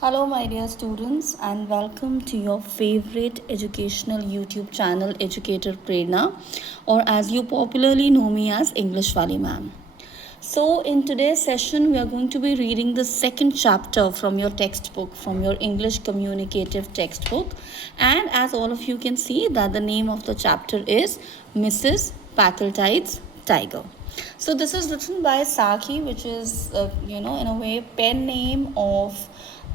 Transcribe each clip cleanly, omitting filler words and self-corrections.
Hello, my dear students, and welcome to your favorite educational YouTube channel, Educator Prerna, or as you popularly know me as English Wali Ma'am. So, in today's session, we are going to be reading the second chapter from your textbook, from your English communicative textbook. And as all of you can see, that the name of the chapter is Mrs. Packletide's Tiger. So, this is written by Saki, which is, in a way, pen name of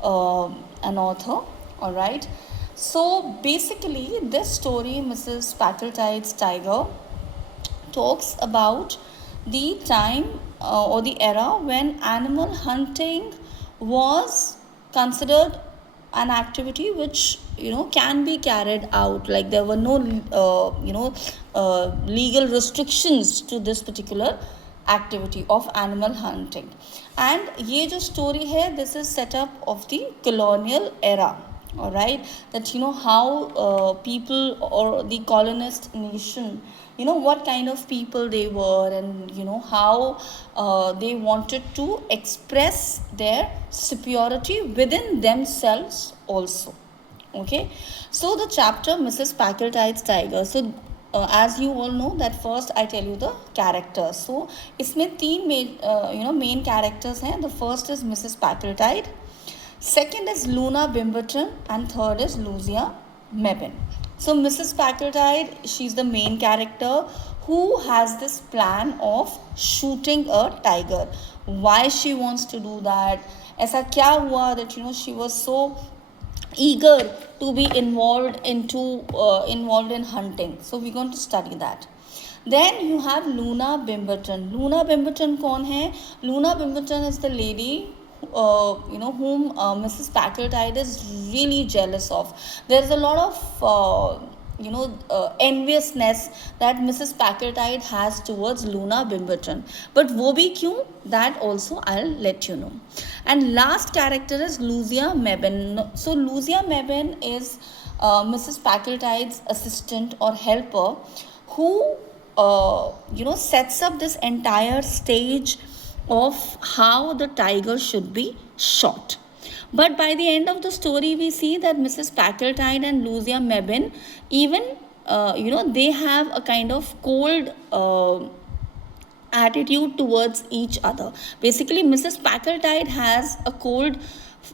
an author. All right. So, basically, this story, Mrs. Packletide's Tiger, talks about the time or the era when animal hunting was considered an activity which can be carried out. Like there were no legal restrictions to this particular activity of animal hunting. And ये जो story है, this is set up of the colonial era. All right, that how people or the colonist nation, what kind of people they were, and how they wanted to express their superiority within themselves also. Okay, so the chapter Mrs. Packletide's Tiger. So as you all know that first I tell you the characters. So इसमें तीन main characters हैं. The first is Mrs. Packletide, second is Luna Bimberton, and third is Lucia Mebin. So Mrs. Packletide, she's the main character who has this plan of shooting a tiger. Why she wants to do that? ऐसा क्या हुआ that she was so eager to be involved in hunting. So we're going to study that. Then you have Luna Bimberton. Luna Bimberton कौन है? Luna Bimberton is the lady whom Mrs. Packletide is really jealous of. There's a lot of enviousness that Mrs. Packletide has towards Luna Bimberton. But wo bhi kyun? That also I'll let you know. And last character is Lucia Mebin. So Lucia Mebin is Mrs. Packletide's assistant or helper who sets up this entire stage of how the tiger should be shot. But by the end of the story, we see that Mrs. Packletide and Lucia Mebin, even they have a kind of cold attitude towards each other. Basically, Mrs. Packletide has a cold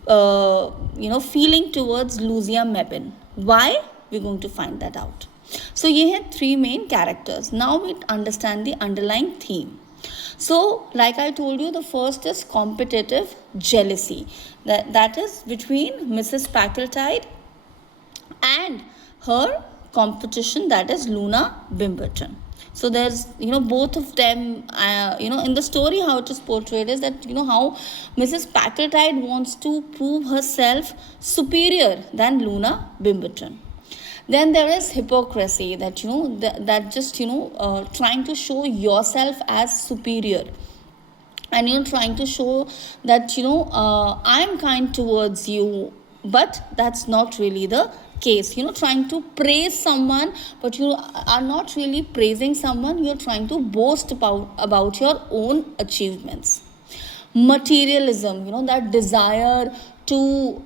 feeling towards Lucia Mebin. Why? We're going to find that out. So, ये हैं three main characters. Now we understand the underlying theme. So, like I told you, the first is competitive jealousy. That is between Mrs. Packletide and her competition, that is Luna Bimberton. So there's both of them in the story how it is portrayed is that how Mrs. Packletide wants to prove herself superior than Luna Bimberton. Then there is hypocrisy, that that just trying to show yourself as superior, and trying to show that I'm kind towards you, but that's not really the case. Trying to praise someone, but you are not really praising someone. You're trying to boast about your own achievements. Materialism, that desire to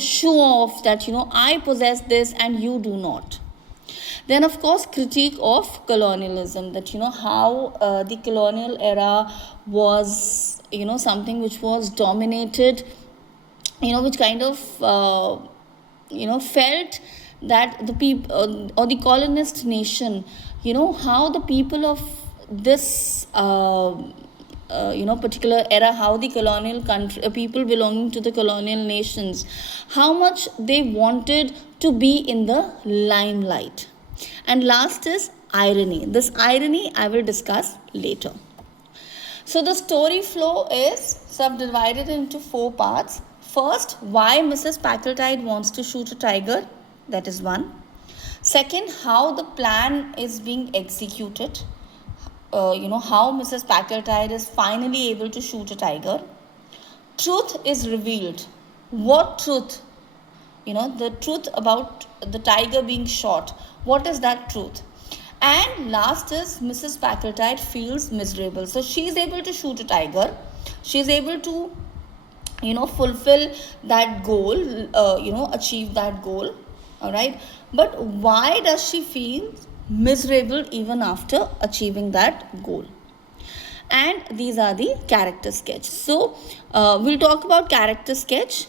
show off that I possess this and you do not. Then of course critique of colonialism, that how the colonial era was something which was dominated, which kind of felt that the people or the colonist nation, how the people of this particular era, how the colonial country people belonging to the colonial nations, how much they wanted to be in the limelight. And last is irony. This irony I will discuss later. So the story flow is subdivided into 4 parts. First, why Mrs. Packletide wants to shoot a tiger, that is one. Second, how the plan is being executed. How Mrs. Packletide is finally able to shoot a tiger. Truth is revealed. What truth? The truth about the tiger being shot. What is that truth? And last is Mrs. Packletide feels miserable. So she is able to shoot a tiger. She is able to fulfill that goal, achieve that goal. All right, but why does she feel miserable even after achieving that goal? And these are the character sketch. So we'll talk about character sketch.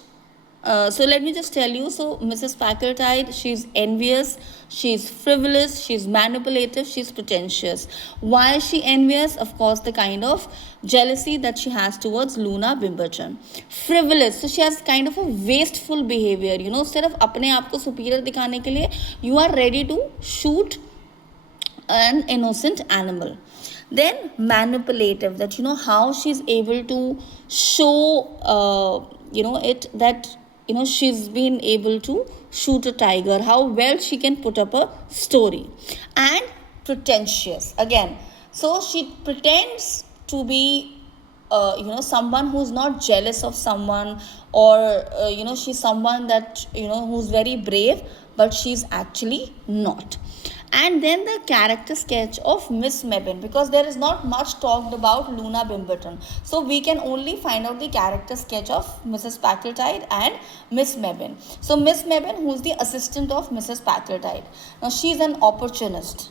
So let me just tell you. So Mrs. Packletide, she's envious, she's frivolous, she's manipulative, she's pretentious. Why is she envious? Of course, the kind of jealousy that she has towards Luna Bimberton. Frivolous, so she has kind of a wasteful behavior. सिर्फ अपने आप को superior दिखाने के लिए you are ready to shoot an innocent animal. Then manipulative, that how she's able to show it, that she's been able to shoot a tiger, how well she can put up a story. And pretentious again, so she pretends to be someone who's not jealous of someone, or she's someone that who's very brave, but she's actually not. And then the character sketch of Miss Mebbin, because there is not much talked about Luna Bimberton, so we can only find out the character sketch of Mrs. Packletide and Miss Mebbin. So Miss Mebbin, who's the assistant of Mrs. Packletide, now she's an opportunist,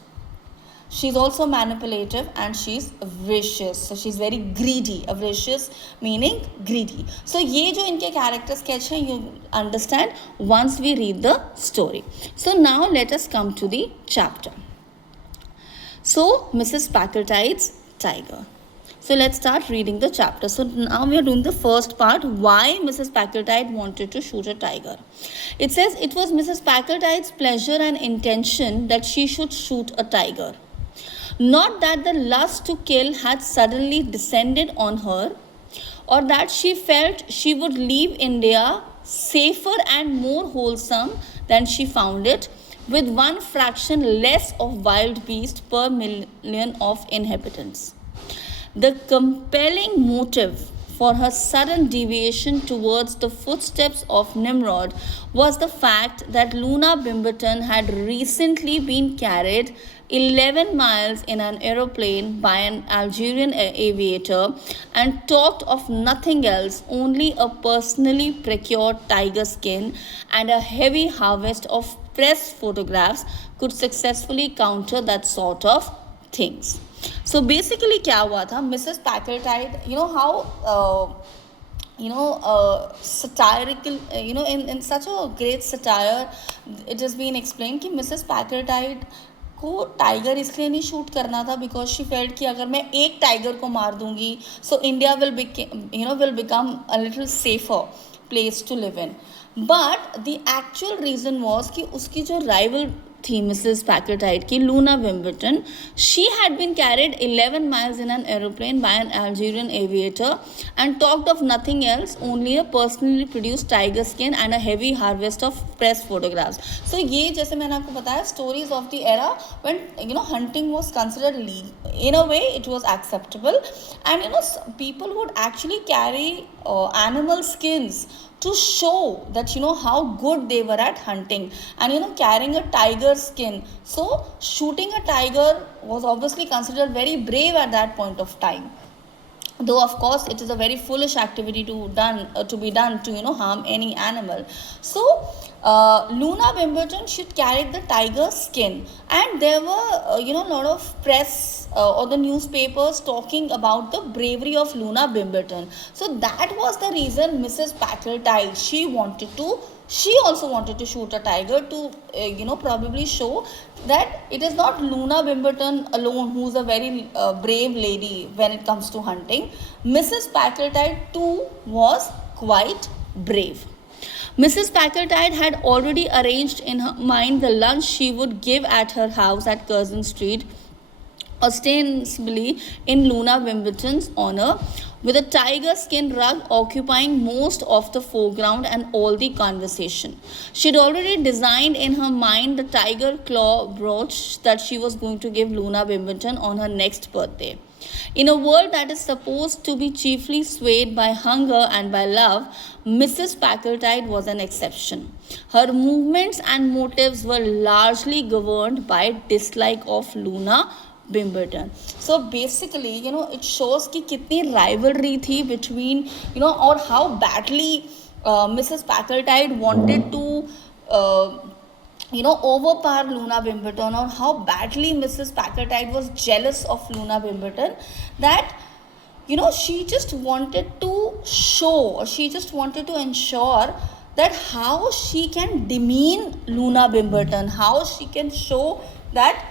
she's also manipulative, and she's vicious. So she's very greedy. Vicious meaning greedy. So ये जो इनके character sketch हैं, you understand once we read the story. So now let us come to the chapter. So Mrs. Packletide's tiger. So let's start reading the chapter. So now we are doing the first part, why Mrs. Packletide wanted to shoot a tiger. It says it was Mrs. Packletide's pleasure and intention that she should shoot a tiger. Not that the lust to kill had suddenly descended on her, or that she felt she would leave India safer and more wholesome than she found it, with 1% less of wild beast per million of inhabitants. The compelling motive for her sudden deviation towards the footsteps of Nimrod was the fact that Luna Bimberton had recently been carried 11 miles in an aeroplane by an Algerian aviator and talked of nothing else, only a personally procured tiger skin and a heavy harvest of press photographs could successfully counter that sort of things. So basically क्या हुआ था, Mrs. Packletide, satirical, in such a great satire, it has been explained कि Mrs. Packletide को tiger इसलिए नहीं shoot करना था because she felt कि अगर मैं एक टाइगर को मार दूंगी so India will become a little safer place to live in. But the actual reason was कि उसकी जो राइवल थी मिसेस पैकेटाइड की, Luna Wimberton, she had been carried 11 miles in an aeroplane by an Algerian aviator and talked of nothing else, only a personally produced tiger skin and a heavy harvest of press photographs. So ये जैसे मैंने आपको बताया stories of the era when hunting was considered legal. In a way it was acceptable, and people would actually carry animal skins to show that how good they were at hunting, and carrying a tiger skin, so shooting a tiger was obviously considered very brave at that point of time, though of course it is a very foolish activity to be done to harm any animal. So Luna Bimberton, she carried the tiger skin, and there were a lot of press or the newspapers talking about the bravery of Luna Bimberton. So that was the reason Mrs. Packletide, she also wanted to shoot a tiger to probably show that it is not Luna Bimberton alone who's a very brave lady when it comes to hunting. Mrs. Packletide too was quite brave. Mrs. Packletide had already arranged in her mind the lunch she would give at her house at Curzon Street, ostensibly in Luna Bimberton's honor, with a tiger skin rug occupying most of the foreground and all the conversation. She had already designed in her mind the tiger claw brooch that she was going to give Luna Bimberton on her next birthday. In a world that is supposed to be chiefly swayed by hunger and by love, Mrs. Packletide was an exception. Her movements and motives were largely governed by dislike of Luna Wimbledon. So basically, it shows कि कितनी rivalry थी between, or how badly Mrs. Packletide wanted to overpower Luna Wimbledon, or how badly Mrs. Packletide was jealous of Luna Wimbledon, that she just wanted to show, or she just wanted to ensure that how she can demean Luna Wimbledon, how she can show that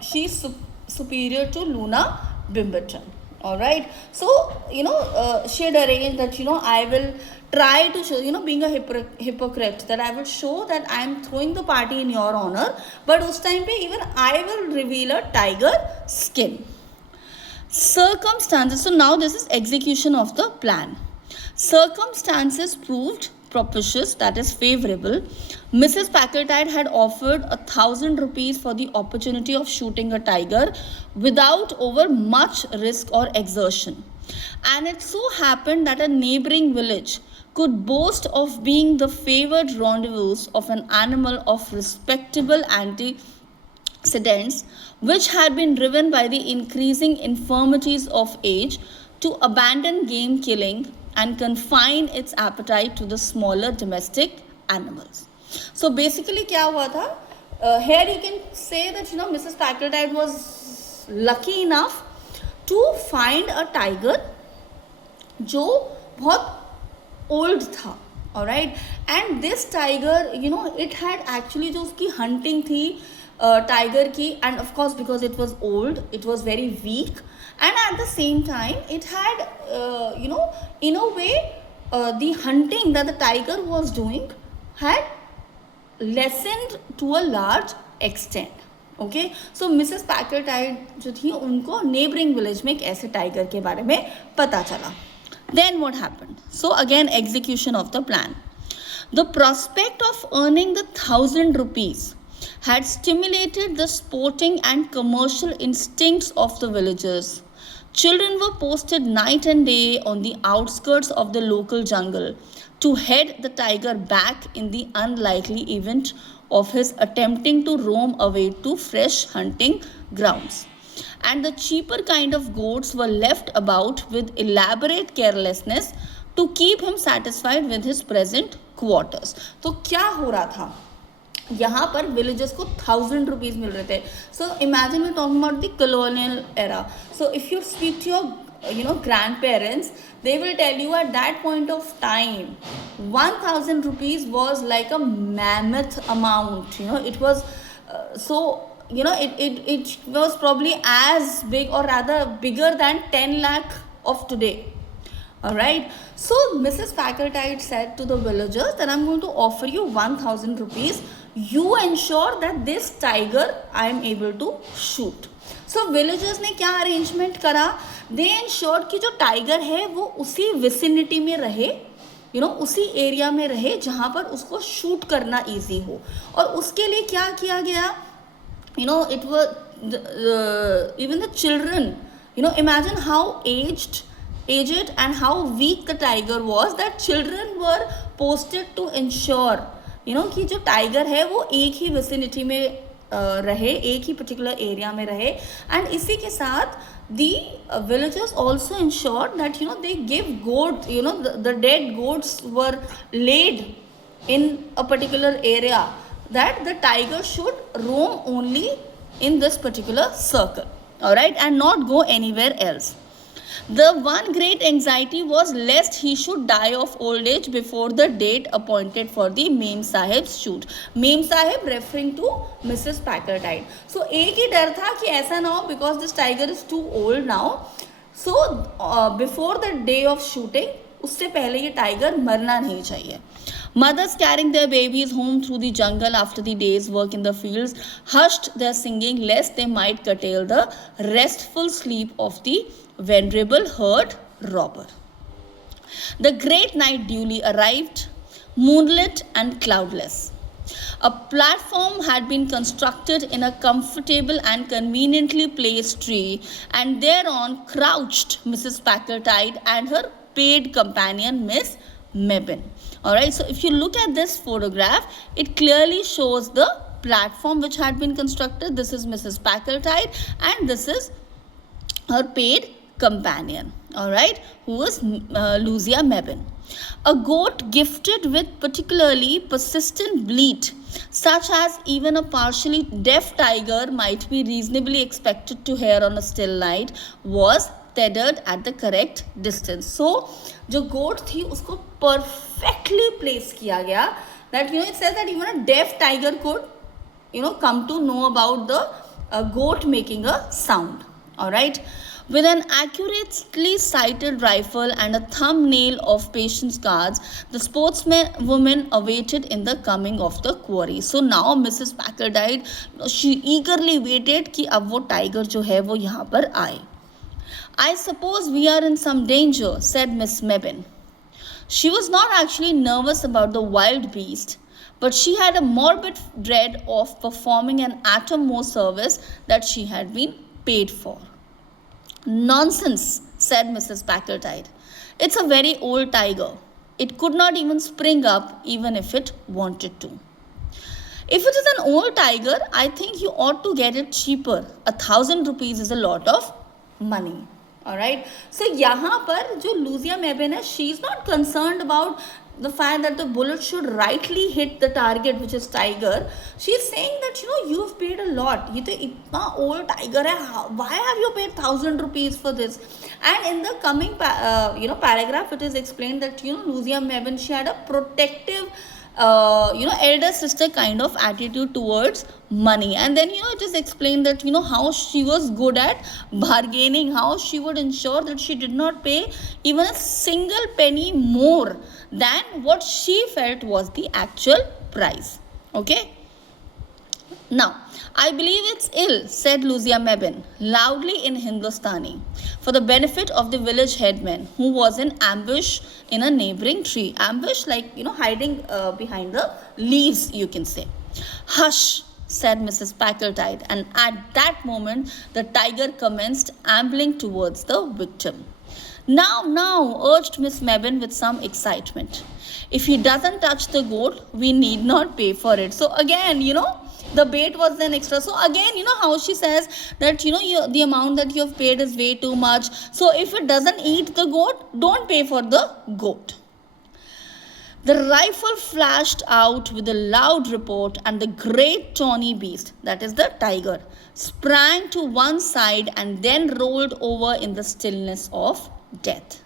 she's superior to Luna Wimbledon. All right. So she had arranged that I will try to show, being a hypocrite, that I will show that I am throwing the party in your honor, but us time pe even I will reveal a tiger skin. Circumstances. So now this is execution of the plan. Circumstances proved propitious, that is favorable. Mrs. Packletide had offered 1,000 rupees for the opportunity of shooting a tiger without over much risk or exertion. And it so happened that a neighboring village could boast of being the favored rendezvous of an animal of respectable antecedents, which had been driven by the increasing infirmities of age to abandon game killing and confine its appetite to the smaller domestic animals. So basically क्या हुआ था? Here you can say that Mrs. Packletide was lucky enough to find a tiger जो बहुत old था. Alright, and this tiger, it had actually जो उसकी hunting थी tiger की, and of course because it was old, it was very weak, and at the same time it had in a way the hunting that the tiger was doing had lessened to a large extent. Okay, so Mrs. Packletide जो थी उनको neighboring village में एक ऐसे tiger के बारे में पता चला. Then what happened? So again, execution of the plan. The prospect of earning the 1,000 rupees had stimulated the sporting and commercial instincts of the villagers. Children were posted night and day on the outskirts of the local jungle to head the tiger back in the unlikely event of his attempting to roam away to fresh hunting grounds. And the cheaper kind of goats were left about with elaborate carelessness to keep him satisfied with his present quarters. तो क्या हो रहा था? यहाँ पर villages को 1,000 rupees मिल रहे थे. So imagine we're talking about the colonial era. So if you speak to your grandparents, they will tell you at that point of time 1,000 rupees was like a mammoth amount. It was it was probably as big, or rather bigger than 10 lakh of today. Alright, so Mrs. Packletide said to the villagers that I'm going to offer you 1,000 rupees. You ensure that this tiger I am able to shoot. So villagers ने क्या arrangement करा? They ensured कि जो tiger है वो उसी vicinity में रहे, उसी area में रहे जहाँ पर उसको shoot करना easy हो. और उसके लिए क्या किया गया? It was even the children. Imagine how aged and how weak the tiger was, that children were posted to ensure कि जो tiger है वो एक ही vicinity में रहे, एक ही particular area में रहे. And इसी के साथ the villagers also ensured that they give goat, the dead goats were laid in a particular area, that the tiger should roam only in this particular circle, alright, and not go anywhere else. The one great anxiety was lest he should die of old age before the date appointed for the Mem Sahib's shoot. Mem Sahib referring to Mrs. Packletide. So एक ही डर था कि ऐसा ना हो, because this tiger is too old now. So before the day of shooting, उससे पहले ये tiger मरना नहीं चाहिए. Mothers carrying their babies home through the jungle after the day's work in the fields hushed their singing lest they might curtail the restful sleep of the venerable herd robber. The great night duly arrived, moonlit and cloudless. A platform had been constructed in a comfortable and conveniently placed tree, and thereon crouched Mrs. Packletide and her paid companion, Miss Mebin. Alright, so if you look at this photograph, it clearly shows the platform which had been constructed. This is Mrs. Packletide, and this is her paid companion, all right, who was Lucia Mebane. A goat gifted with particularly persistent bleat, such as even a partially deaf tiger might be reasonably expected to hear on a still night, was tethered at the correct distance. So, जो goat थी उसको perfectly place किया गया. That it says that even a deaf tiger could come to know about the goat making a sound. All right. With an accurately sighted rifle and a thumbnail of patience cards, the sportswoman awaited in the coming of the quarry. So now Mrs. Packletide, she eagerly waited कि अब वो tiger जो है वो यहाँ पर आए. I suppose we are in some danger, said Miss Mebane. She was not actually nervous about the wild beast, but she had a morbid dread of performing an atom more service that she had been paid for. Nonsense, said Mrs. Packletide. It's a very old tiger. It could not even spring up even if it wanted to. If it is an old tiger, I think you ought to get it cheaper. 1,000 rupees is a lot of money. Alright. So, यहाँ पर जो Lucia Mebane है, she is not concerned about the fact that the bullet should rightly hit the target, which is tiger. She is saying that you've paid a lot. ये तो इतना old tiger है. Why have you paid 1,000 rupees for this? And in the coming paragraph, it is explained that Lucia Mebane, she had a protective elder sister kind of attitude towards money. And then it is explained that how she was good at bargaining, how she would ensure that she did not pay even a single penny more than what she felt was the actual price. Okay. Now, I believe it's ill, said Lucia Mebane loudly in Hindustani, for the benefit of the village headman, who was in ambush in a neighboring tree. Ambush, like, hiding behind the leaves, you can say. Hush, said Mrs. Packletide, and at that moment, the tiger commenced ambling towards the victim. Now, urged Miss Mebane with some excitement. If he doesn't touch the goat, we need not pay for it. So again, the bait was then extra. So again, how she says that, the amount that you have paid is way too much. So if it doesn't eat the goat, don't pay for the goat. The rifle flashed out with a loud report, and the great tawny beast, that is the tiger, sprang to one side and then rolled over in the stillness of death.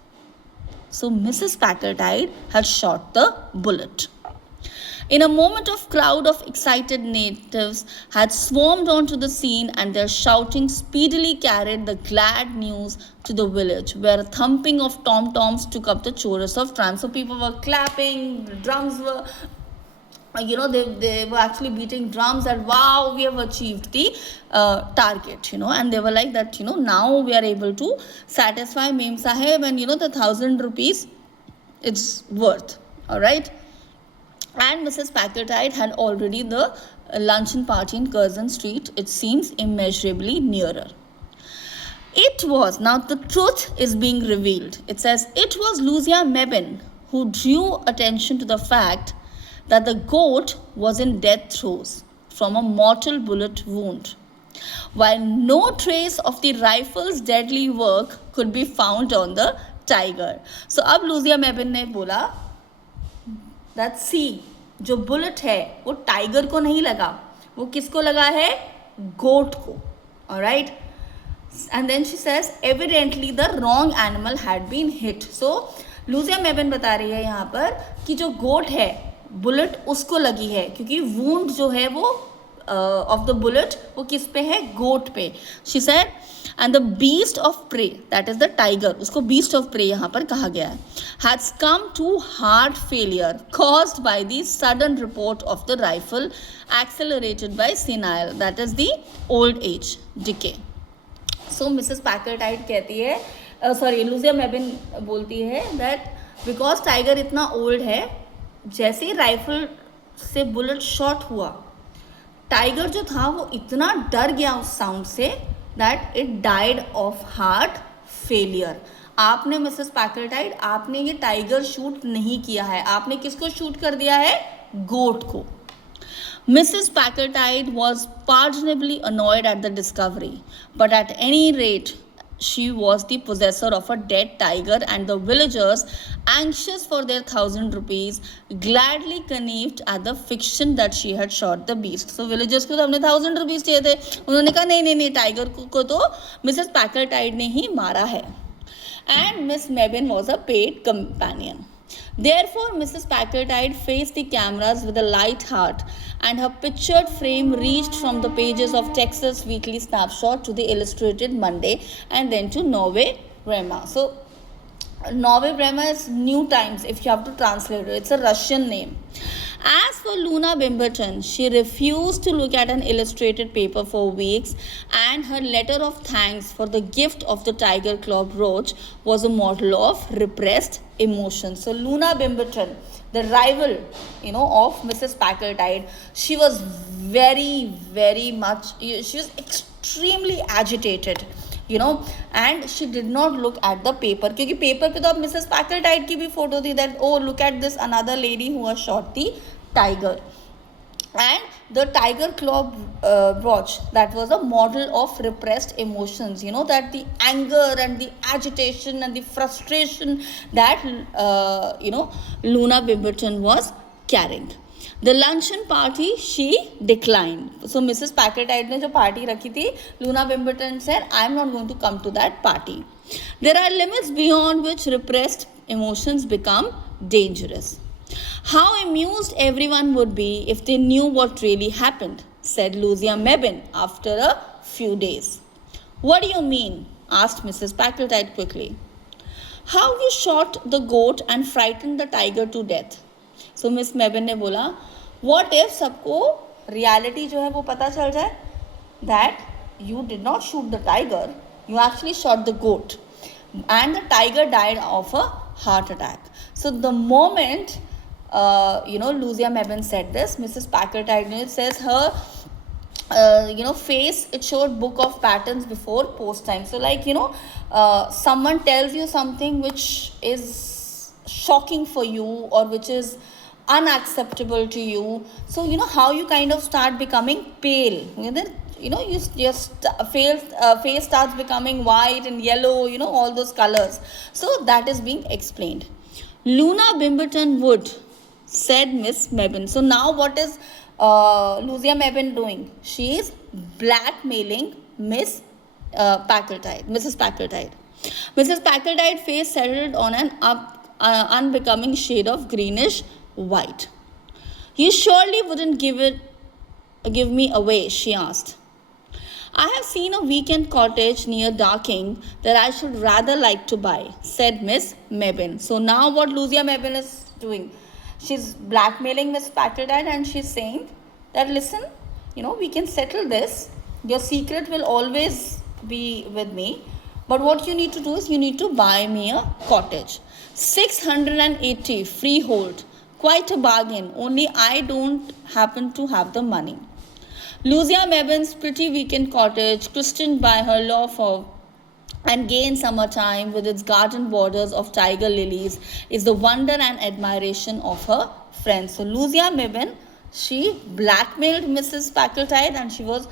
So Mrs. Packletide had shot the bullet. In a moment, a crowd of excited natives had swarmed onto the scene, and their shouting speedily carried the glad news to the village, where a thumping of tom-toms took up the chorus of triumph. So people were clapping, drums were, they were actually beating drums that, wow, we have achieved the target, and they were like that, now we are able to satisfy Mem Sahib, and, the 1,000 rupees it's worth, all right. And Mrs. Packletide had already the luncheon party in Curzon Street, it seems, immeasurably nearer. It was, now the truth is being revealed. It says, it was Lucia Mebane who drew attention to the fact that the goat was in death throes from a mortal bullet wound, while no trace of the rifle's deadly work could be found on the tiger. So, अब Lucia Mebane ने बोला, that see, जो bullet है वो tiger को नहीं लगा, वो किसको लगा है? गोट को. Alright. And then she says, evidently the wrong animal had been hit. So Lucia Mebane बता रही है यहाँ पर कि जो गोट है बुलेट उसको लगी है, क्योंकि वूंड जो है वो of the bullet वो किस पे है? गोट पे. She said, and the beast of prey, that is the tiger, उसको beast of prey यहाँ पर कहा गया है, has come to heart failure caused by the sudden report of the rifle accelerated by senile, that is the old age decay. So Mrs. Packletide कहती है, Lucia Mebane बोलती है that because tiger इतना old है, जैसे ही rifle से bullet shot हुआ, tiger जो था वो इतना डर गया उस साउंड से that it died of heart failure. आपने मिसेस पैकलटाइड, आपने ये टाइगर शूट नहीं किया है, आपने किसको शूट कर दिया है? गोट को. Mrs. Packletide was pardonably annoyed at the discovery, but at any rate, she was the possessor of a dead tiger, and the villagers, anxious for their 1,000 rupees, gladly connived at the fiction that she had shot the beast. So villagers को तो हमने 1,000 rupees चाहिए थे, उन्होंने कहा नहीं नहीं नहीं, टाइगर को तो मिसेस पैकरटाइड ने ही मारा है. And Miss Mebane was a paid companion. Therefore, Mrs. Packletide faced the cameras with a light heart, and her pictured frame reached from the pages of Texas Weekly Snapshot to the Illustrated Monday and then to Norway Rema. So, Norway Brahma is New Times if you have to translate it. It's a Russian name. As for Luna Bimberton, she refused to look at an illustrated paper for weeks, and her letter of thanks for the gift of the tiger claw brooch was a model of repressed emotion. So Luna Bimberton, the rival, of Mrs. Packletide, she was very much, she was extremely agitated. And she did not look at the paper, क्योंकि paper पे तो अब Mrs Packletide की भी photo थी, that oh look at this another lady who has shot the tiger, and the tiger claw brooch, that was a model of repressed emotions, that the anger and the agitation and the frustration that Luna Bimberton was carrying. The luncheon party she declined. So Mrs. Packletide ने जो party रखी थी, Luna Bimberton said, I am not going to come to that party. There are limits beyond which repressed emotions become dangerous. How amused everyone would be if they knew what really happened, said Lucia Mebane after a few days. What do you mean? Asked Mrs. Packletide quickly. How you shot the goat and frightened the tiger to death. So miss मेबन ने बोला, what if सबको reality जो है वो पता चल जाए, that you did not shoot the tiger, you actually shot the goat and the tiger died of a heart attack. So the moment Lucia Mebane said this, Mrs. Packletide says her face, it showed book of patterns before post time. So like someone tells you something which is shocking for you or which is unacceptable to you, so how you kind of start becoming pale, your face starts becoming white and yellow, all those colors. So that is being explained. Luna Bimberton would, said Miss Mebane. So now what is Lucia Mebane doing? She is blackmailing Mrs. Packletide. Mrs. Packletide face settled on an unbecoming shade of greenish white. You surely wouldn't give me away, she asked. I have seen a weekend cottage near Darking that I should rather like to buy, said Miss Mebane. So now what Lucia Mebane is doing? She's blackmailing Miss Packletide and she's saying that, listen, we can settle this. Your secret will always be with me. But what you need to do is you need to buy me a cottage. 680 freehold. Quite a bargain. Only I don't happen to have the money. Lucia Mebane's pretty weekend cottage, christened by her law firm and gay in summertime with its garden borders of tiger lilies, is the wonder and admiration of her friends. So Lucia Mebane, she blackmailed Mrs. Packletide and she was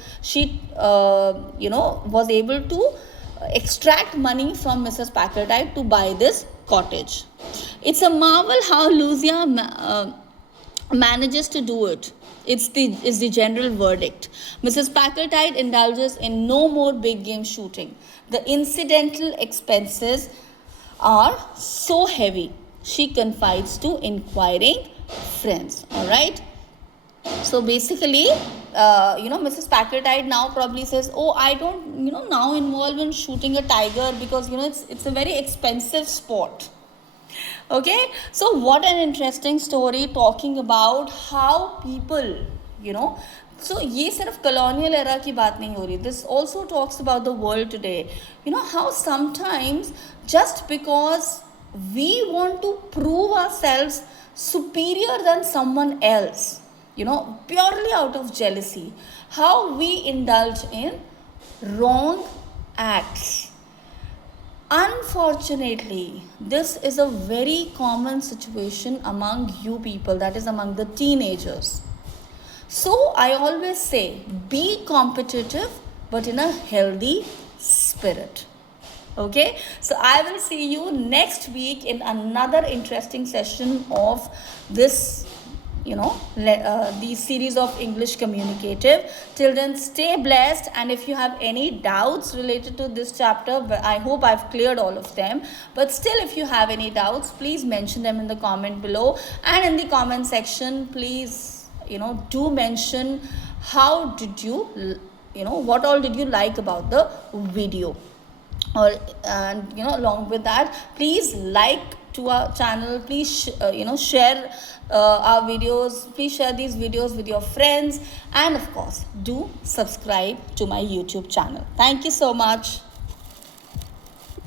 able to extract money from Mrs. Packletide to buy this cottage. It's a marvel how Lucia manages to do it. It's the general verdict. Mrs. Packletide indulges in no more big game shooting. The incidental expenses are so heavy, she confides to inquiring friends. All right. So basically, Mrs. Packletide now probably says, oh, I don't, now involve in shooting a tiger because, it's a very expensive sport. Okay, so what an interesting story talking about how people, so ये सिर्फ colonial era की बात नहीं हो रही. This also talks about the world today. How sometimes just because we want to prove ourselves superior than someone else, purely out of jealousy, how we indulge in wrong acts. Unfortunately, this is a very common situation among you people, that is among the teenagers. So I always say, be competitive but in a healthy spirit. Okay, so I will see you next week in another interesting session of this, these series of English communicative. Till then, stay blessed, and if you have any doubts related to this chapter, I hope I've cleared all of them, but still, if you have any doubts, please mention them in the comment below, and in the comment section, please, do mention how did you, what all did you like about the video. Or, and along with that, please like to our channel, please share our videos, please share these videos with your friends, and of course do subscribe to my YouTube channel. Thank you so much.